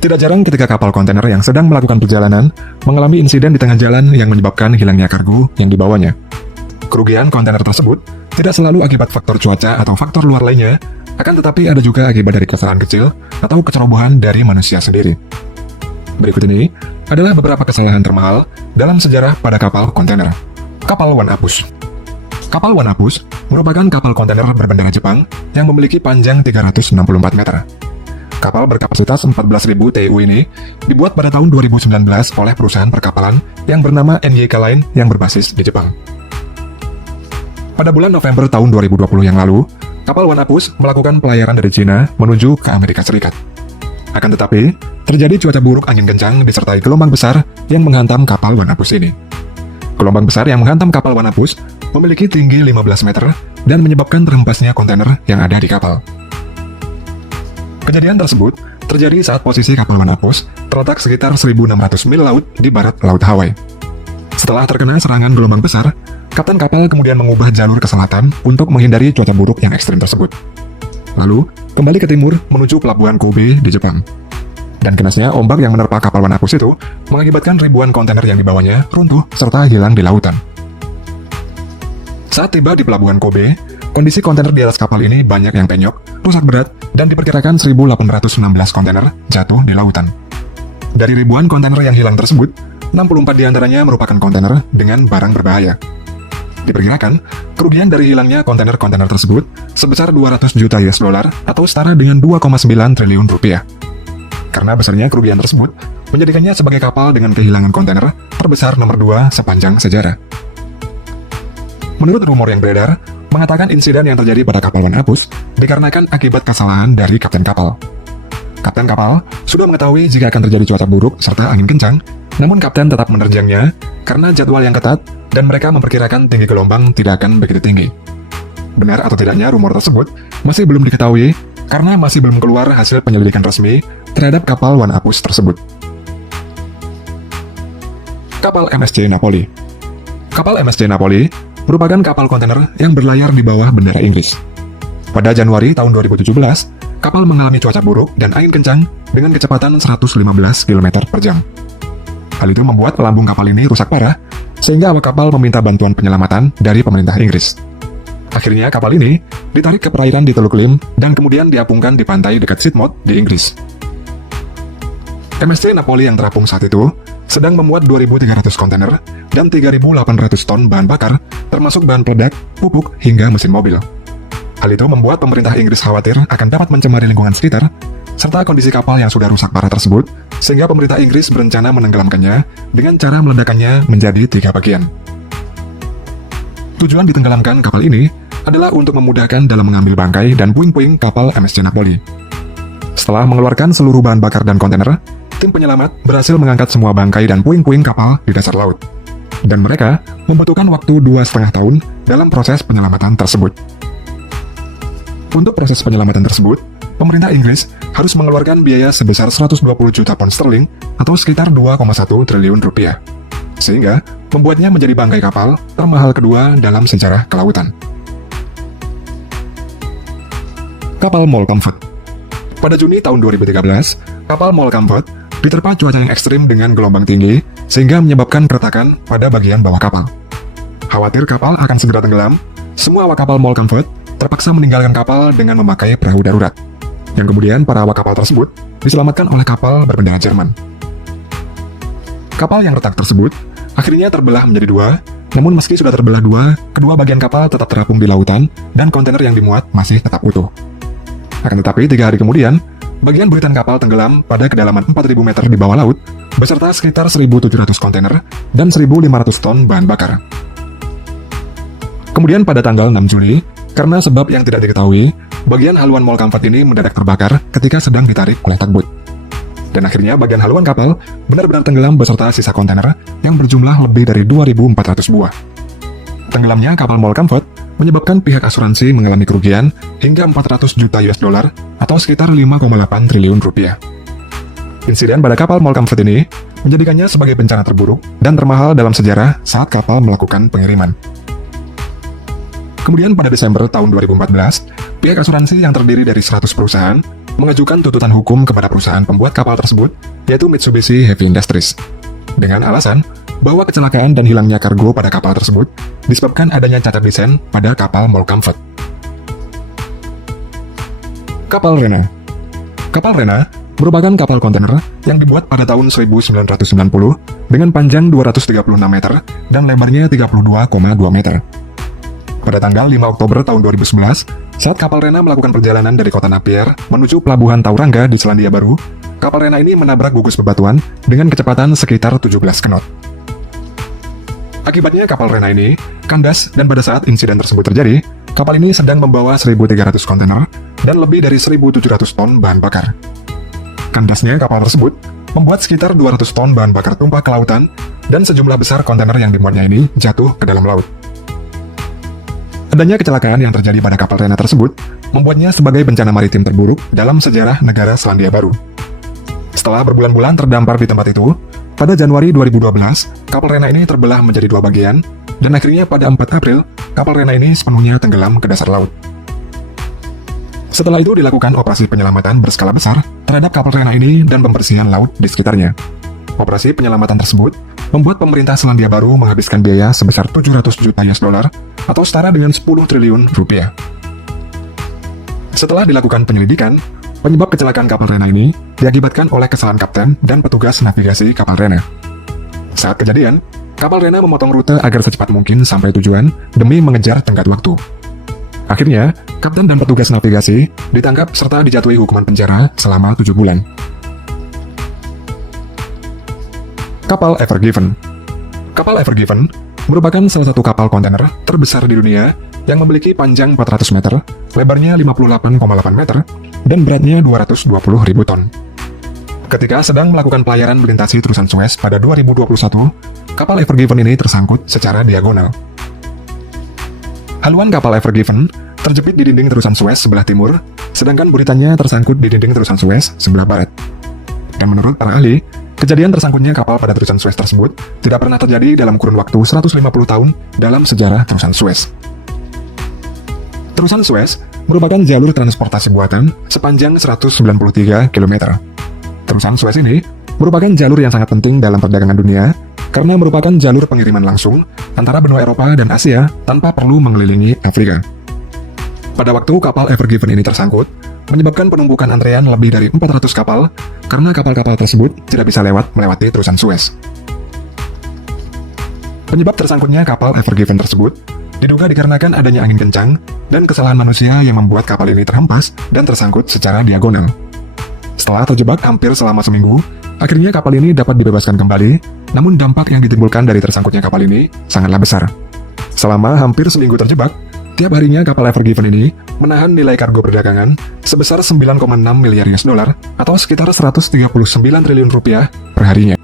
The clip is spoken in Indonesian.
Tidak jarang ketika kapal kontainer yang sedang melakukan perjalanan mengalami insiden di tengah jalan yang menyebabkan hilangnya kargo yang dibawanya. Kerugian kontainer tersebut tidak selalu akibat faktor cuaca atau faktor luar lainnya, akan tetapi ada juga akibat dari kesalahan kecil atau kecerobohan dari manusia sendiri. Berikut ini adalah beberapa kesalahan termahal dalam sejarah pada kapal kontainer. Kapal One Apus. Kapal One Apus merupakan kapal kontainer berbendera Jepang yang memiliki panjang 364 meter. Kapal berkapasitas 14.000 TEU ini dibuat pada tahun 2019 oleh perusahaan perkapalan yang bernama NYK Line yang berbasis di Jepang. Pada bulan November tahun 2020 yang lalu, kapal One Apus melakukan pelayaran dari Cina menuju ke Amerika Serikat. Akan tetapi, terjadi cuaca buruk angin kencang disertai gelombang besar yang menghantam kapal One Apus ini. Gelombang besar yang menghantam kapal One Apus memiliki tinggi 15 meter dan menyebabkan terhempasnya kontainer yang ada di kapal. Kejadian tersebut terjadi saat posisi kapal One Apus terletak sekitar 1.600 mil laut di barat Laut Hawaii. Setelah terkena serangan gelombang besar, kapten kapal kemudian mengubah jalur ke selatan untuk menghindari cuaca buruk yang ekstrim tersebut. Lalu, kembali ke timur menuju pelabuhan Kobe di Jepang. Dan kenasnya ombak yang menerpa kapal One Apus itu mengakibatkan ribuan kontainer yang dibawanya runtuh serta hilang di lautan. Saat tiba di pelabuhan Kobe, kondisi kontainer di atas kapal ini banyak yang penyok, rusak berat, dan diperkirakan 1.816 kontainer jatuh di lautan. Dari ribuan kontainer yang hilang tersebut, 64 diantaranya merupakan kontainer dengan barang berbahaya. Diperkirakan, kerugian dari hilangnya kontainer-kontainer tersebut sebesar 200 juta US dollar atau setara dengan 2,9 triliun rupiah. Karena besarnya kerugian tersebut, menjadikannya sebagai kapal dengan kehilangan kontainer terbesar nomor 2 sepanjang sejarah. Menurut rumor yang beredar, mengatakan insiden yang terjadi pada kapal One Apus dikarenakan akibat kesalahan dari kapten kapal. Kapten kapal sudah mengetahui jika akan terjadi cuaca buruk serta angin kencang, namun kapten tetap menerjangnya karena jadwal yang ketat dan mereka memperkirakan tinggi gelombang tidak akan begitu tinggi. Benar atau tidaknya rumor tersebut masih belum diketahui karena masih belum keluar hasil penyelidikan resmi terhadap kapal One Apus tersebut. Kapal MSC Napoli. Kapal MSC Napoli merupakan kapal kontainer yang berlayar di bawah bendera Inggris. Pada Januari tahun 2017, kapal mengalami cuaca buruk dan angin kencang dengan kecepatan 115 km per jam. Hal itu membuat lambung kapal ini rusak parah, sehingga awak kapal meminta bantuan penyelamatan dari pemerintah Inggris. Akhirnya kapal ini ditarik ke perairan di Teluk Lim dan kemudian diapungkan di pantai dekat Sidmouth di Inggris. MSC Napoli yang terapung saat itu sedang memuat 2.300 kontainer dan 3.800 ton bahan bakar, termasuk bahan peledak, pupuk, hingga mesin mobil. Hal itu membuat pemerintah Inggris khawatir akan dapat mencemari lingkungan sekitar, serta kondisi kapal yang sudah rusak parah tersebut, sehingga pemerintah Inggris berencana menenggelamkannya dengan cara meledakannya menjadi 3 bagian. Tujuan ditenggelamkan kapal ini adalah untuk memudahkan dalam mengambil bangkai dan puing-puing kapal MSC Napoli. Setelah mengeluarkan seluruh bahan bakar dan kontainer, tim penyelamat berhasil mengangkat semua bangkai dan puing-puing kapal di dasar laut. Dan mereka membutuhkan waktu 2,5 tahun dalam proses penyelamatan tersebut. Untuk proses penyelamatan tersebut, pemerintah Inggris harus mengeluarkan biaya sebesar 120 juta pound sterling atau sekitar 2,1 triliun rupiah. Sehingga membuatnya menjadi bangkai kapal termahal kedua dalam sejarah kelautan. Kapal Mole Comfort. Pada Juni tahun 2013, kapal Mole Comfort diterpa cuaca yang ekstrim dengan gelombang tinggi, sehingga menyebabkan keretakan pada bagian bawah kapal. Khawatir kapal akan segera tenggelam, semua awak kapal Mole Comfort terpaksa meninggalkan kapal dengan memakai perahu darurat. Yang kemudian para awak kapal tersebut diselamatkan oleh kapal berbendera Jerman. Kapal yang retak tersebut akhirnya terbelah menjadi 2, namun meski sudah terbelah 2, kedua bagian kapal tetap terapung di lautan dan kontainer yang dimuat masih tetap utuh. Akan tetapi 3 hari kemudian, bagian buritan kapal tenggelam pada kedalaman 4.000 meter di bawah laut, beserta sekitar 1.700 kontainer dan 1.500 ton bahan bakar. Kemudian pada tanggal 6 Juli, karena sebab yang tidak diketahui, bagian haluan Mole Comfort ini mendadak terbakar ketika sedang ditarik oleh tugboat. Dan akhirnya bagian haluan kapal benar-benar tenggelam beserta sisa kontainer yang berjumlah lebih dari 2.400 buah. Tenggelamnya kapal Mole Comfort menyebabkan pihak asuransi mengalami kerugian hingga 400 juta US dollar atau sekitar 5,8 triliun rupiah. Insiden pada kapal Mole Comfort ini menjadikannya sebagai bencana terburuk dan termahal dalam sejarah saat kapal melakukan pengiriman. Kemudian pada Desember tahun 2014, pihak asuransi yang terdiri dari 100 perusahaan mengajukan tuntutan hukum kepada perusahaan pembuat kapal tersebut, yaitu Mitsubishi Heavy Industries, dengan alasan bahwa kecelakaan dan hilangnya kargo pada kapal tersebut disebabkan adanya cacat desain pada kapal Mall Comfort. Kapal Rena. Kapal Rena merupakan kapal kontainer yang dibuat pada tahun 1990 dengan panjang 236 meter dan lebarnya 32,2 meter. Pada tanggal 5 Oktober tahun 2011, saat kapal Rena melakukan perjalanan dari kota Napier menuju pelabuhan Tauranga di Selandia Baru, kapal Rena ini menabrak gugus bebatuan dengan kecepatan sekitar 17 knot. Akibatnya kapal Rena ini kandas dan pada saat insiden tersebut terjadi, kapal ini sedang membawa 1.300 kontainer dan lebih dari 1.700 ton bahan bakar. Kandasnya kapal tersebut membuat sekitar 200 ton bahan bakar tumpah ke lautan dan sejumlah besar kontainer yang dimuatnya ini jatuh ke dalam laut. Adanya kecelakaan yang terjadi pada kapal Rena tersebut membuatnya sebagai bencana maritim terburuk dalam sejarah negara Selandia Baru. Setelah berbulan-bulan terdampar di tempat itu, pada Januari 2012, kapal Rena ini terbelah menjadi dua bagian, dan akhirnya pada 4 April, kapal Rena ini sepenuhnya tenggelam ke dasar laut. Setelah itu dilakukan operasi penyelamatan berskala besar terhadap kapal Rena ini dan pembersihan laut di sekitarnya. Operasi penyelamatan tersebut membuat pemerintah Selandia Baru menghabiskan biaya sebesar 700 juta US dollar atau setara dengan 10 triliun rupiah. Setelah dilakukan penyelidikan, penyebab kecelakaan kapal Rena ini diakibatkan oleh kesalahan kapten dan petugas navigasi kapal Rena. Saat kejadian, kapal Rena memotong rute agar secepat mungkin sampai tujuan demi mengejar tenggat waktu. Akhirnya, kapten dan petugas navigasi ditangkap serta dijatuhi hukuman penjara selama 7 bulan. Kapal Ever Given. Kapal Ever Given merupakan salah satu kapal kontainer terbesar di dunia yang memiliki panjang 400 meter, lebarnya 58,8 meter, dan beratnya 220.000 ton. Ketika sedang melakukan pelayaran melintasi terusan Suez pada 2021, kapal Ever Given ini tersangkut secara diagonal. Haluan kapal Ever Given terjepit di dinding terusan Suez sebelah timur, sedangkan buritannya tersangkut di dinding terusan Suez sebelah barat. Dan menurut para ahli, kejadian tersangkutnya kapal pada terusan Suez tersebut tidak pernah terjadi dalam kurun waktu 150 tahun dalam sejarah terusan Suez. Terusan Suez merupakan jalur transportasi buatan sepanjang 193 km. Terusan Suez ini merupakan jalur yang sangat penting dalam perdagangan dunia karena merupakan jalur pengiriman langsung antara benua Eropa dan Asia tanpa perlu mengelilingi Afrika. Pada waktu kapal Ever Given ini tersangkut, menyebabkan penumpukan antrean lebih dari 400 kapal karena kapal-kapal tersebut tidak bisa melewati terusan Suez. Penyebab tersangkutnya kapal Ever Given tersebut diduga dikarenakan adanya angin kencang dan kesalahan manusia yang membuat kapal ini terhempas dan tersangkut secara diagonal. Setelah terjebak hampir selama seminggu, akhirnya kapal ini dapat dibebaskan kembali, namun dampak yang ditimbulkan dari tersangkutnya kapal ini sangatlah besar. Selama hampir seminggu terjebak, tiap harinya kapal Ever Given ini menahan nilai kargo perdagangan sebesar 9,6 miliar US dollar atau sekitar 139 triliun rupiah per harinya.